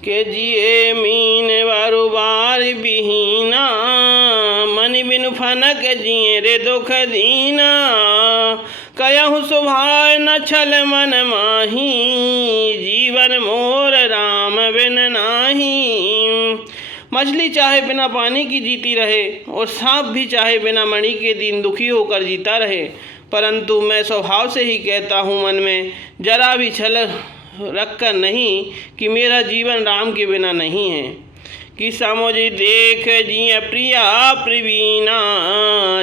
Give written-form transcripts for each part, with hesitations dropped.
के जिए मीन बारुबार बिहीना, मन बिनु फनक जिए रे दुख दीना, कयहु सुभाय न छल मन माही, जीवन मोर राम बिन नाही। मछली चाहे बिना पानी की जीती रहे और सांप भी चाहे बिना मणि के दिन दुखी होकर जीता रहे, परंतु मैं स्वभाव से ही कहता हूँ मन में जरा भी छल रखकर नहीं कि मेरा जीवन राम के बिना नहीं है। कि समुझ देख जिय प्रिया प्रवीणा,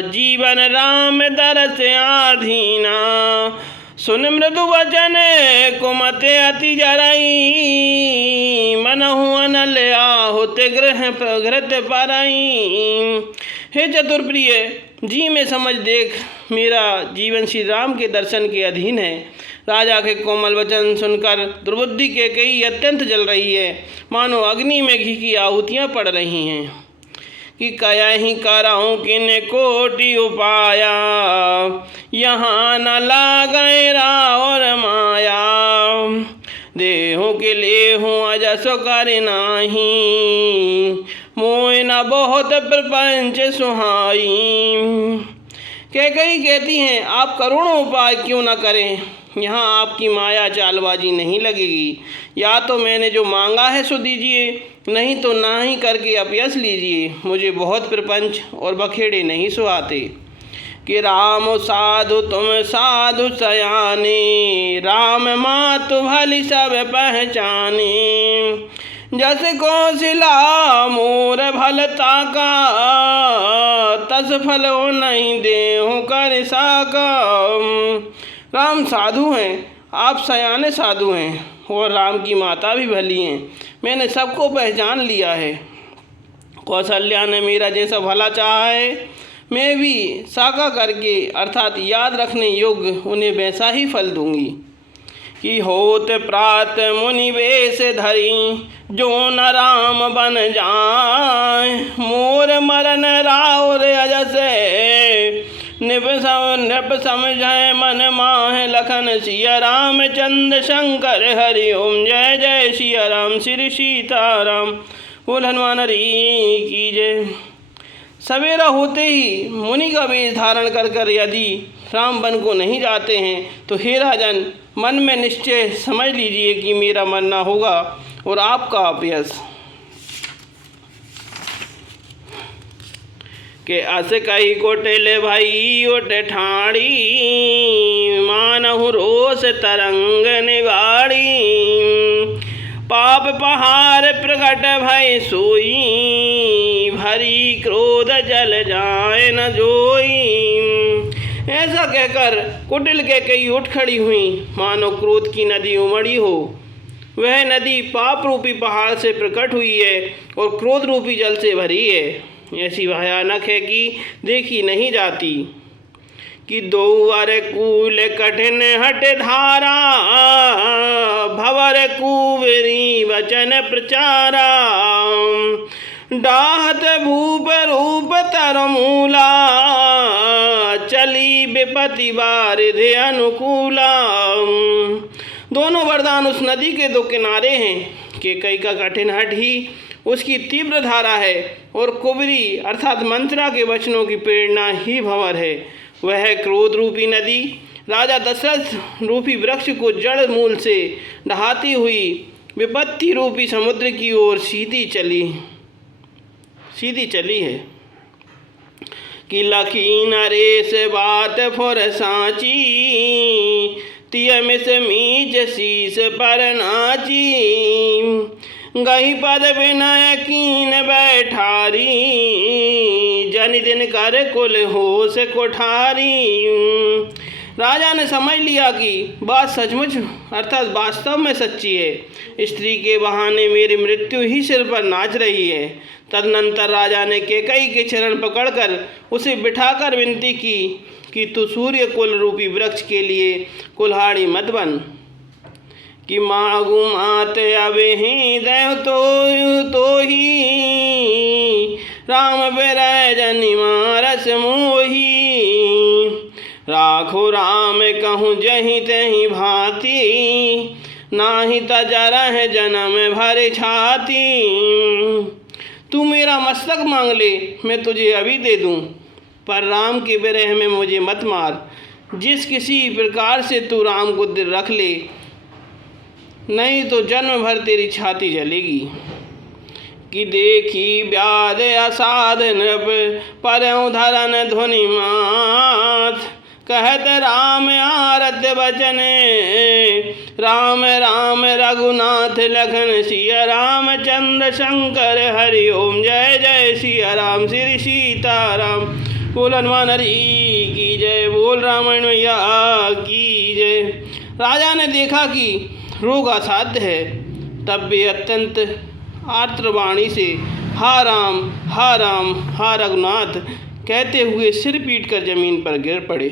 जीवन राम दरस आधीना, सुन मृदु वचन कुमते अति जरई, मनहु अनल आहुत गृह घृत परई। हे चतुर्प्रिय, जी में समझ देख मेरा जीवन श्री राम के दर्शन के अधीन है। राजा के कोमल वचन सुनकर दुर्बुद्धि के कई अत्यंत जल रही है, मानो अग्नि में घी की आहुतियाँ पड़ रही हैं। कि कयहि करहु किन कोटि उपाया, यहाँ न लागै राउर माया, देहु के लेहु अजसो कर नाही, मोय न बहुत प्रपंच सुहाई। कैकेयी कहती हैं, आप करोड़ों उपाय क्यों न करें, यहाँ आपकी माया चालबाजी नहीं लगेगी। या तो मैंने जो मांगा है सो दीजिए, नहीं तो ना ही करके अपयस लीजिए। मुझे बहुत प्रपंच और बखेड़े नहीं सुहाते। कि राम साधु तुम साधु सयाने, राम मातु भली सब पहचाने, जस कौशिला मोर भलता का, तस फल नहीं देहु कर साका। राम साधु हैं, आप सयाने साधु हैं और राम की माता भी भली हैं, मैंने सबको पहचान लिया है। कौशल्या ने मेरा जैसा भला चाहा है, मैं भी साका करके अर्थात याद रखने योग्य उन्हें वैसा ही फल दूंगी। कि होत प्रात मुनि वेश धरी, जो न राम बन जाए, मोर मरन राउर अजसे, नृप समझय मन माह लखन, सिया रामचंद्र शंकर हरि ओम। जय जय सिया राम श्री सीताराम, बोल हनुमान हरि की जय। सवेरा होते ही मुनि का वेश धारण कर कर यदि राम वन को नहीं जाते हैं तो हे राजन, मन में निश्चय समझ लीजिए कि मेरा मरना होगा और आपका अपयस। के अस कही कोटिल भई उठ ठाड़ी, मानहु रोष तरंग निगाड़ी, पाप पहाड़ प्रकट भय सोई, भरी क्रोध जल जाए न जोई। ऐसा कहकर कुटिल कैकेयी उठ खड़ी हुई, मानो क्रोध की नदी उमड़ी हो। वह नदी पाप रूपी पहाड़ से प्रकट हुई है और क्रोध रूपी जल से भरी है। ऐसी भयानक है कि देखी नहीं जाती। कि दोवर कूल कठिन हट धारा, भवर कुबरी वचन प्रचारा, डाहत भूप रूप तरमूला, चली विपत्ति बारिधि अनुकूला। दोनों वरदान उस नदी के दो किनारे हैं। कैकेयी का कठिन हट ही उसकी तीव्र धारा है और कुबरी अर्थात मंत्रा के वचनों की प्रेरणा ही भंवर है। वह क्रोध रूपी नदी राजा दशरथ रूपी वृक्ष को जड़ मूल से ढहाती हुई विपत्ति रूपी समुद्र की ओर सीधी चली है। कि लखी नरेश बात फुर सांची, तिय मिस मीच शीस पर नाची, गही पद विनय कीन बैठारी, जन दिन कर कुल होश कोठारी। राजा ने समझ लिया कि बात सचमुच अर्थात वास्तव में सच्ची है। स्त्री के बहाने मेरी मृत्यु ही सिर पर नाच रही है। तदनंतर राजा ने कैकेयी के चरण पकड़कर उसे बिठाकर विनती की कि तू सूर्य कुल रूपी वृक्ष के लिए कुल्हाड़ी मत बन। कि मागू मात अब ही देव तो ही, राम बिरह जनि मारस मोही, राखो राम कहूँ जहीं तहीं भांति, नाही तजरा है जन्म भर छाती। तू मेरा मस्तक मांग ले मैं तुझे अभी दे दूं, पर राम के विरह में मुझे मत मार। जिस किसी प्रकार से तू राम को दिल रख ले, नहीं तो जन्म भर तेरी छाती जलेगी। कि देखी व्याध असाध नृप परऊँ धरन धुनि मात, कहत राम आरत बचन राम राम रघुनाथ लखन सिया रामचंद्र शंकर हरि ओम। जय जय सिया राम श्री सीताराम। बोल हनुमान हरि की जय, बोल रामायण मैया की जय। राजा ने देखा कि रोग असाध्य है, तब वे अत्यंत आर्तवाणी से हा राम हा रघुनाथ कहते हुए सिर पीट कर जमीन पर गिर पड़े।